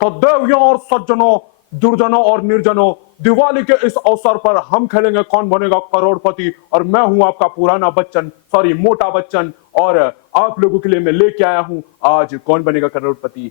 तो देवियों और सज्जनों, दुर्जनों और निर्जनों, दिवाली के इस अवसर पर हम खेलेंगे कौन बनेगा करोड़पति। और मैं हूं आपका पुराना बच्चन, सॉरी मोटा बच्चन, और आप लोगों के लिए मैं लेके आया हूं आज कौन बनेगा करोड़पति।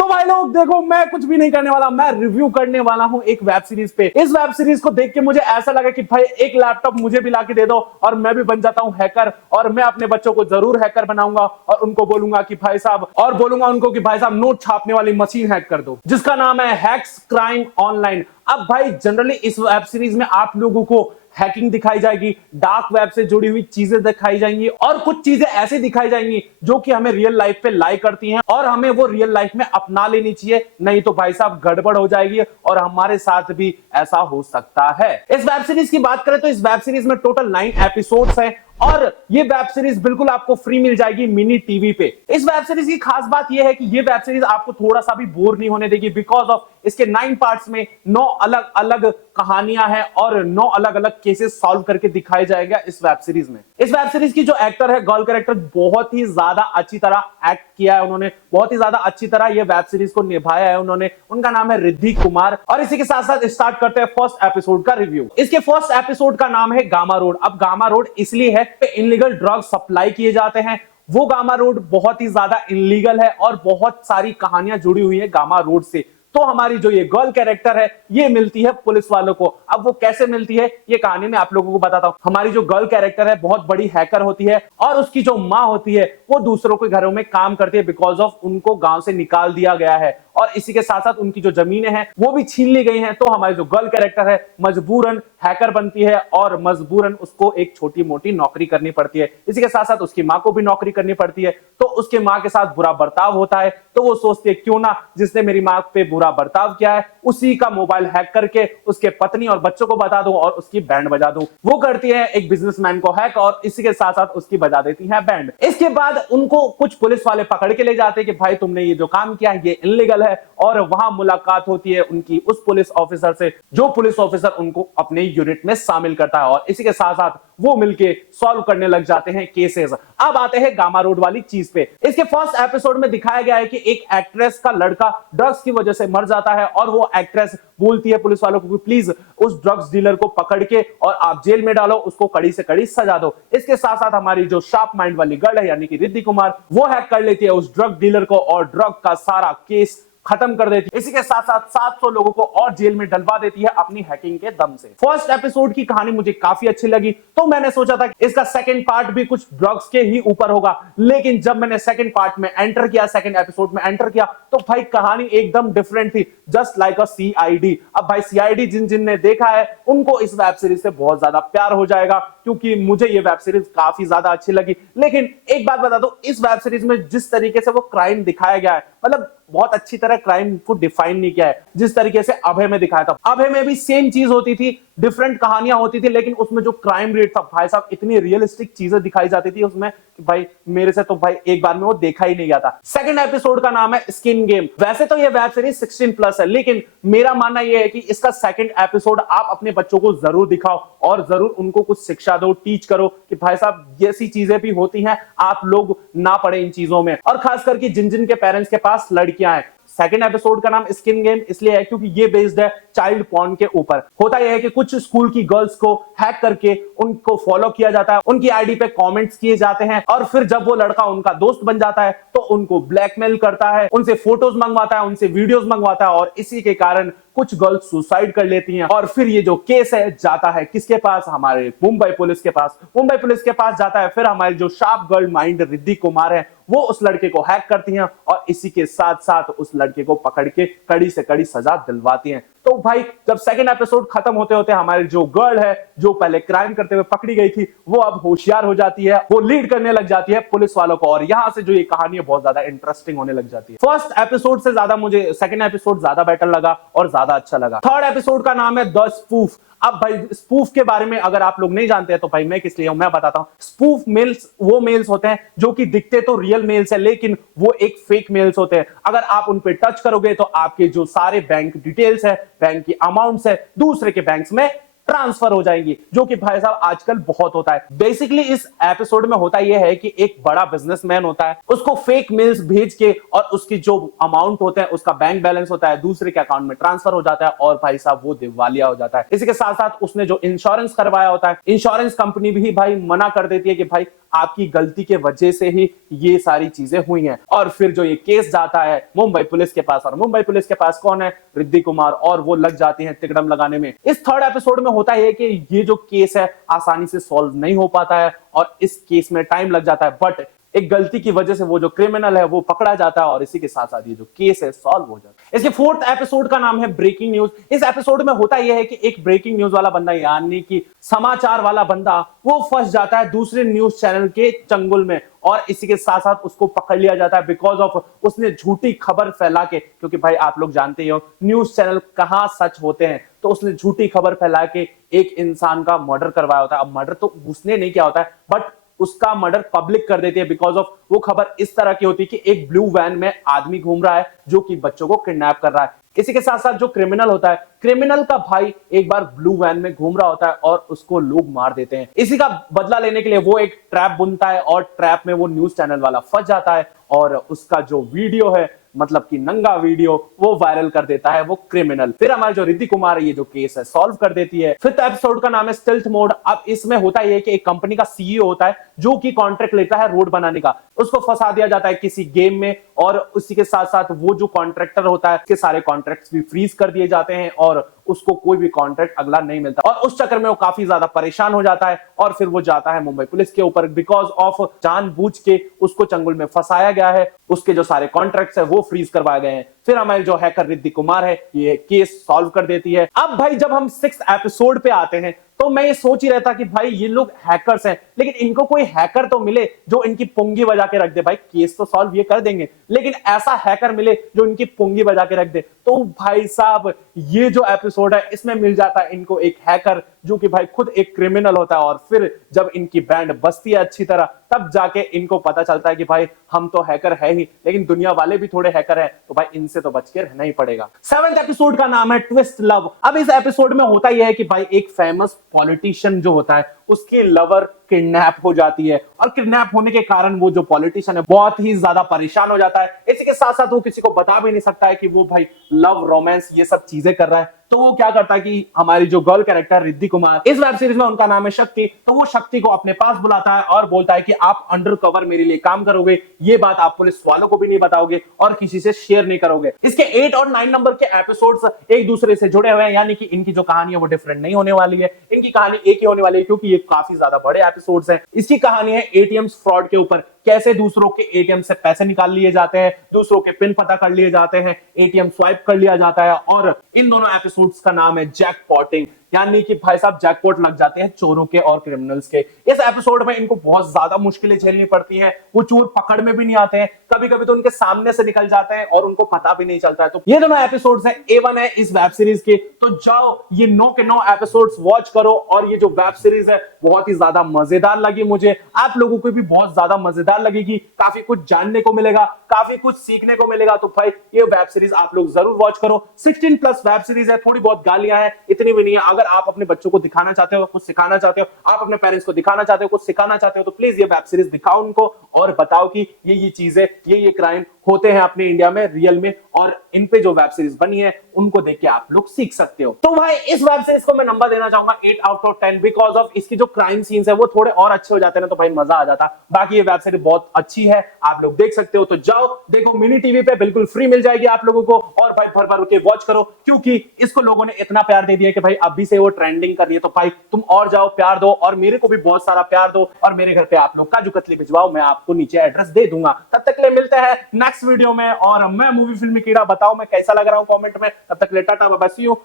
तो भाई लोग देखो, मैं कुछ भी नहीं करने वाला, मैं रिव्यू करने वाला हूं एक वेब सीरीज पे। इस वेब सीरीज को देख के मुझे ऐसा लगा कि भाई एक लैपटॉप मुझे भी लाके दे दो और मैं भी बन जाता हूं हैकर, और मैं अपने बच्चों को जरूर हैकर बनाऊंगा और उनको बोलूंगा कि भाई साहब, और बोलूंगा उनको कि भाई साहब नोट छापने वाली मशीन हैक कर दो, जिसका नाम है हैक्स क्राइम ऑनलाइन। अब भाई जनरली इस वेब सीरीज में आप लोगों को हैकिंग दिखाई जाएगी, डार्क वेब से जुड़ी हुई चीजें दिखाई जाएंगी, और कुछ चीजें ऐसी दिखाई जाएंगी जो कि हमें रियल लाइफ पे लाइक करती हैं और हमें वो रियल लाइफ में अपना लेनी चाहिए, नहीं तो भाई साहब गड़बड़ हो जाएगी और हमारे साथ भी ऐसा हो सकता है। इस वेब सीरीज की बात करें तो इस वेब सीरीज में टोटल 9 एपिसोड्स हैं और ये वेब सीरीज बिल्कुल आपको फ्री मिल जाएगी मिनी टीवी पे। इस वेब सीरीज की खास बात यह है कि ये वेब सीरीज आपको थोड़ा सा भी बोर नहीं होने देगी, बिकॉज ऑफ इसके 9 पार्ट्स में 9 अलग अलग कहानियां हैं और 9 अलग अलग केसेस सॉल्व करके दिखाया जाएगा इस वेब सीरीज में। इस वेब सीरीज की जो एक्टर है, गर्ल कैरेक्टर, बहुत ही ज्यादा अच्छी तरह एक्ट किया है उन्होंने, बहुत ही ज्यादा अच्छी तरह ये वेब सीरीज को निभाया है उन्होंने। उनका नाम है रिद्धि कुमार। और इसी के साथ साथ स्टार्ट करते हैं फर्स्ट एपिसोड का रिव्यू। इसके फर्स्ट एपिसोड का नाम है गामा रोड। अब गामा रोड इसलिए है इनलीगल ड्रग सप्लाई किए जाते हैं, वो गामा रोड बहुत ही ज्यादा इनलीगल है और बहुत सारी कहानियां जुड़ी हुई है गामा रोड से। तो हमारी जो ये गर्ल कैरेक्टर है ये मिलती है पुलिस वालों को। अब वो कैसे मिलती है ये कहानी में आप लोगों को बताता हूं। हमारी जो गर्ल कैरेक्टर है बहुत बड़ी हैकर होती है और उसकी जो माँ होती है वो दूसरों के घरों में काम करती है, बिकॉज ऑफ उनको गांव से निकाल दिया गया है और इसी के साथ साथ उनकी जो जमीनें हैं वो भी छीन ली गई हैं। तो हमारी जो गर्ल कैरेक्टर है मजबूरन हैकर बनती है और मजबूरन उसको एक छोटी मोटी नौकरी करनी पड़ती है। इसी के साथ साथ उसकी माँ को भी नौकरी करनी पड़ती है। तो उसके माँ के साथ बुरा बर्ताव होता है, तो वो सोचती है क्यों ना जिसने मेरी माँ पे बुरा बर्ताव किया है उसी का मोबाइल हैक करके उसके पत्नी और बच्चों को बता दूं और उसकी बैंड बजा दूं। वो करती है एक बिजनेसमैन को हैक और इसी के साथ साथ उसकी बजा देती है बैंड। इसके बाद उनको कुछ पुलिस वाले पकड़ के ले जाते हैं कि भाई तुमने ये जो काम किया है ये इनलीगल है, और वहां मुलाकात होती है उनकी उस पुलिस ऑफिसर से जो पुलिस ऑफिसर उनको अपने यूनिट में शामिल करता है, और इसी के साथ साथ वो मिलके सॉल्व करने लग जाते हैं केसेस। अब आते हैं गामा रोड वाली चीज पे। इसके फर्स्ट एपिसोड में दिखाया गया है कि एक एक्ट्रेस का लड़का ड्रग्स की वजह से मर जाता है और वो एक्ट्रेस बोलती है पुलिस वालों को कि प्लीज उस ड्रग्स डीलर को पकड़ के और आप जेल में डालो, उसको कड़ी से कड़ी सजा दो। इसके साथ साथ हमारी जो शार्प माइंड वाली गर्ल है यानी कि रिद्धि कुमार, वो हैक कर लेती है उस ड्रग डीलर को और ड्रग का सारा केस खत्म कर देती है। इसी के साथ साथ 700 लोगों को और जेल में डलवा देती है अपनी हैकिंग के दम से। फर्स्ट एपिसोड की कहानी मुझे काफी अच्छी लगी, तो मैंने सोचा था कि इसका सेकंड पार्ट भी कुछ ड्रग्स के ही ऊपर होगा, लेकिन जब मैंने सेकंड पार्ट में एंटर किया, सेकंड एपिसोड में एंटर किया, तो भाई कहानी एकदम डिफरेंट थी, जस्ट लाइक अ सीआईडी। अब भाई सीआईडी जिन जिन ने देखा है उनको इस वेब सीरीज से बहुत ज्यादा प्यार हो जाएगा, क्योंकि मुझे ये वेब सीरीज काफी ज्यादा अच्छी लगी। लेकिन एक बात बता दो, इस वेब सीरीज में जिस तरीके से वो क्राइम दिखाया गया है, मतलब बहुत अच्छी तरह क्राइम को डिफाइन नहीं किया है जिस तरीके से अभय में दिखाया था। अभय में भी सेम चीज होती थी, डिफरेंट कहानियां होती थी, लेकिन उसमें जो क्राइम रेट था भाई साहब इतनी रियलिस्टिक चीजें दिखाई जाती थी उसमें कि भाई मेरे से तो भाई एक बार में वो देखा ही नहीं गया था। सेकंड एपिसोड का नाम है स्किन गेम। वैसे तो ये वेब सीरीज 16+ है, लेकिन मेरा मानना यह है कि इसका सेकंड एपिसोड आप अपने बच्चों को जरूर दिखाओ और जरूर उनको कुछ शिक्षा दो, टीच करो कि भाई साहब ऐसी चीजें भी होती हैं, आप लोग ना पड़े इन चीजों में। और खास करके जिन जिन के पेरेंट्स के पास लड़कियां हैं, सेकंड एपिसोड का नाम स्किन गेम इसलिए है क्योंकि ये बेस्ड है चाइल्ड पॉर्न के ऊपर। होता यह है कि कुछ स्कूल की गर्ल्स को हैक करके उनको फॉलो किया जाता है, उनकी आईडी पे कमेंट्स किए जाते हैं, और फिर जब वो लड़का उनका दोस्त बन जाता है तो उनको ब्लैकमेल करता है, उनसे फोटोज मंगवाता है, उनसे वीडियोस मंगवाता है, और इसी के कारण कुछ गर्ल्स सुसाइड कर लेती हैं। और फिर ये जो केस है जाता है किसके पास? हमारे मुंबई पुलिस के पास। मुंबई पुलिस के पास जाता है, फिर हमारी जो sharp girl mind Riddhi Kumar है वो उस लड़के को हैक करती हैं और इसी के साथ साथ उस लड़के को पकड़ के कड़ी से कड़ी सजा दिलवाती हैं। तो भाई जब सेकंड एपिसोड खत्म होते होते हमारी जो गर्ल है जो पहले क्राइम करते हुए पकड़ी गई थी वो अब होशियार हो जाती है, वो लीड करने लग जाती है पुलिस वालों को, और यहां से जो ये कहानी है बहुत ज्यादा इंटरेस्टिंग होने लग जाती है। फर्स्ट एपिसोड से ज्यादा मुझे सेकंड एपिसोड ज्यादा बेटर लगा और ज्यादा अच्छा लगा। थर्ड एपिसोड का नाम है द स्पूफ। अब भाई स्पूफ के बारे में अगर आप लोग नहीं जानते हैं तो भाई मैं किस लिए हूं मैं बताता हूं। स्पूफ मेल्स वो मेल्स होते हैं जो कि दिखते तो रियल मेल्स है लेकिन वो एक फेक मेल्स होते हैं। अगर आप उन पे टच करोगे तो आपके जो सारे बैंक डिटेल्स है, बैंक की अमाउंट्स है, दूसरे के बैंक्स में ट्रांसफर हो जाएंगी, जो कि भाई साहब आजकल बहुत होता है। बेसिकली इस एपिसोड में होता यह है कि एक बड़ा बिजनेसमैन होता है, उसको फेक मेल्स भेज के और उसकी जो अमाउंट होते हैं, उसका बैंक बैलेंस होता है, दूसरे के अकाउंट में ट्रांसफर हो जाता है और भाई साहब वो दिवालिया हो जाता है। इसी के साथ साथ उसने जो इंश्योरेंस करवाया होता है, इंश्योरेंस कंपनी भी भाई मना कर देती है कि भाई आपकी गलती के वजह से ही ये सारी चीजें हुई हैं। और फिर जो ये केस जाता है मुंबई पुलिस के पास, और मुंबई पुलिस के पास कौन है? रिद्धि कुमार, और वो लग जाती हैं तिकड़म लगाने में। इस थर्ड एपिसोड में होता है कि ये जो केस है आसानी से सॉल्व नहीं हो पाता है और इस केस में टाइम लग जाता है, बट एक गलती की वजह से वो जो क्रिमिनल है वो पकड़ा जाता है और इसी के साथ साथ ये जो केस है सॉल्व हो जाता है। इसके फोर्थ एपिसोड का नाम है ब्रेकिंग न्यूज। इस एपिसोड में होता यह है कि एक ब्रेकिंग न्यूज वाला बंदा, यानी कि समाचार वाला बंदा, वो फंस जाता है दूसरे न्यूज चैनल के चंगुल में और इसी के साथ साथ उसको पकड़ लिया जाता है बिकॉज ऑफ उसने झूठी खबर फैला के, क्योंकि भाई आप लोग जानते ही हो न्यूज चैनल कहां सच होते हैं, तो उसने झूठी खबर फैला के एक इंसान का मर्डर करवाया होता है। अब मर्डर तो उसने नहीं किया होता है, बट उसका मर्डर पब्लिक कर देती है बिकॉज ऑफ वो खबर इस तरह की होती है कि एक ब्लू वैन में आदमी घूम रहा है जो कि बच्चों को किडनैप कर रहा है। इसी के साथ साथ जो क्रिमिनल होता है, क्रिमिनल का भाई एक बार ब्लू वैन में घूम रहा होता है और उसको लोग मार देते हैं। इसी का बदला लेने के लिए वो एक ट्रैप बुनता है और ट्रैप में वो न्यूज चैनल वाला फंस जाता है और उसका जो वीडियो है, मतलब कि नंगा वीडियो, वो वायरल कर देता है वो क्रिमिनल। फिर हमारे जो रिद्धि कुमार है ये जो केस है सॉल्व कर देती है। फिफ्थ एपिसोड का नाम है स्टिल्थ मोड। अब इसमें होता है कि एक कंपनी का सीईओ होता है जो कि कॉन्ट्रैक्ट लेता है रोड बनाने का, उसको फंसा दिया जाता है किसी गेम में और उसी के साथ साथ वो जो कॉन्ट्रैक्टर होता है उसके सारे कॉन्ट्रैक्ट्स भी फ्रीज कर दिए जाते हैं और उसको कोई भी कॉन्ट्रैक्ट अगला नहीं मिलता और उस चक्कर में वो काफी ज्यादा परेशान हो जाता है और फिर वो जाता है मुंबई पुलिस के ऊपर बिकॉज ऑफ जानबूझ के उसको चंगुल में फंसाया गया है, उसके जो सारे कॉन्ट्रैक्ट्स है वो फ्रीज करवाए गए हैं। फिर हमारे जो हैकर रिद्धि कुमार है ये केस सॉल्व कर देती है। अब भाई जब हम 6th एपिसोड पे आते हैं तो मैं ये सोच ही रहता कि भाई ये लोग हैकर्स हैं, लेकिन इनको कोई हैकर तो मिले जो इनकी पुंगी बजा के रख दे। भाई केस तो सॉल्व ये कर देंगे, लेकिन ऐसा हैकर मिले जो इनकी पुंगी बजा के रख दे। तो भाई साहब ये जो एपिसोड है इसमें मिल जाता है इनको एक हैकर जो कि भाई खुद एक क्रिमिनल होता है और फिर जब इनकी बैंड बजती है अच्छी तरह तब जाके इनको पता चलता है कि भाई हम तो हैकर है ही, लेकिन दुनिया वाले भी थोड़े हैकर हैं, तो भाई इनसे तो बच के रहना ही पड़ेगा। 7th एपिसोड का नाम है ट्विस्ट लव। अब इस एपिसोड में होता यह है कि भाई एक फेमस पॉलिटिशियन जो होता है उसकी लवर किडनैप हो जाती है और किडनैप होने के कारण वो जो पॉलिटिशियन है बहुत ही ज्यादा परेशान हो जाता है। इसी के साथ साथ वो किसी को बता भी नहीं सकता है कि वो भाई लव रोमांस ये सब चीजें कर रहा है। तो वो क्या करता है कि हमारी जो गर्ल कैरेक्टर रिद्धि कुमार, इस वेब सीरीज में उनका नाम है शक्ति, तो वो शक्ति को अपने पास बुलाता है और बोलता है कि आप अंडर कवर मेरे लिए काम करोगे, ये बात आप पुलिस वालों को भी नहीं बताओगे और किसी से शेयर नहीं करोगे। इसके 8 और 9 नंबर के एपिसोड्स एक दूसरे से जुड़े हुए हैं, यानी कि इनकी जो कहानी है वो डिफरेंट नहीं होने वाली है, इनकी कहानी एक ही होने वाली है क्योंकि ये काफी ज्यादा बड़े एपिसोड्स हैं। इसकी कहानी है एटीएम्स फ्रॉड के ऊपर, कैसे दूसरों के एटीएम से पैसे निकाल लिए जाते हैं, दूसरों के पिन पता कर लिए जाते हैं, एटीएम स्वाइप कर लिया जाता है। और इन दोनों एपिसोड्स का नाम है जैकपॉटिंग, यानी कि भाई साहब जैकपॉट लग जाते हैं चोरों के और क्रिमिनल्स के। इस एपिसोड में इनको बहुत ज्यादा मुश्किलें झेलनी पड़ती हैं, वो चोर पकड़ में भी नहीं आते हैं, कभी कभी तो उनके सामने से निकल जाते हैं और उनको पता भी नहीं चलता है। तो ये दोनों एपिसोड्स हैं A1 है इस वेब सीरीज के, तो जाओ ये 9 के 9 एपिसोड्स वॉच करो। और ये जो वेब सीरीज है बहुत ही ज्यादा मजेदार लगी मुझे, आप लोगों को भी बहुत ज्यादा मजेदार लगेगी, काफी कुछ जानने को मिलेगा, काफी कुछ सीखने को मिलेगा। तो भाई ये वेब सीरीज आप लोग जरूर वॉच करो। 16+ वेब सीरीज है, थोड़ी बहुत गालियां हैं, इतनी भी नहीं है। अगर आप अपने बच्चों को दिखाना चाहते हो, कुछ सिखाना चाहते हो, आप अपने पेरेंट्स को दिखाना चाहते हो, कुछ सिखाना चाहते हो, तो प्लीज ये वेब सीरीज दिखाओ उनको और बताओ कि ये चीजें, ये क्राइम होते हैं अपने इंडिया में रियल में, और इन पे जो वेब सीरीज बनी है उनको देख के आप लोग सीख सकते हो। तो भाई इस वेब सीरीज को मैं नंबर देना चाहूंगा 8 आउट ऑफ 10 बिकॉज ऑफ इसकी जो क्राइम सीन्स है वो थोड़े और अच्छे हो जाते हैं ना, तो भाई मजा आ जाता। बाकी ये वेब सीरीज बहुत अच्छी है, आप लोग देख सकते हो। तो जाओ देखो, मिनी टीवी पे बिल्कुल फ्री मिल जाएगी आप लोगों को, और भाई भर भर के वॉच करो क्योंकि इसको लोगों ने इतना प्यार दे दिया कि भाई अभी से वो ट्रेंडिंग कर रही है। तो भाई तुम और जाओ, प्यार दो, और मेरे को भी बहुत सारा प्यार दो, और मेरे घर पे आप लोग काजू कतली भिजवाओ, मैं आपको नीचे एड्रेस दे दूंगा। तब तक ले मिलते हैं नेक्स्ट वीडियो में, और मैं मूवी फिल्मी कीड़ा, बताओ मैं कैसा लग रहा हूं कमेंट में। तब तक ले टाटा बाय बाय, सी यू।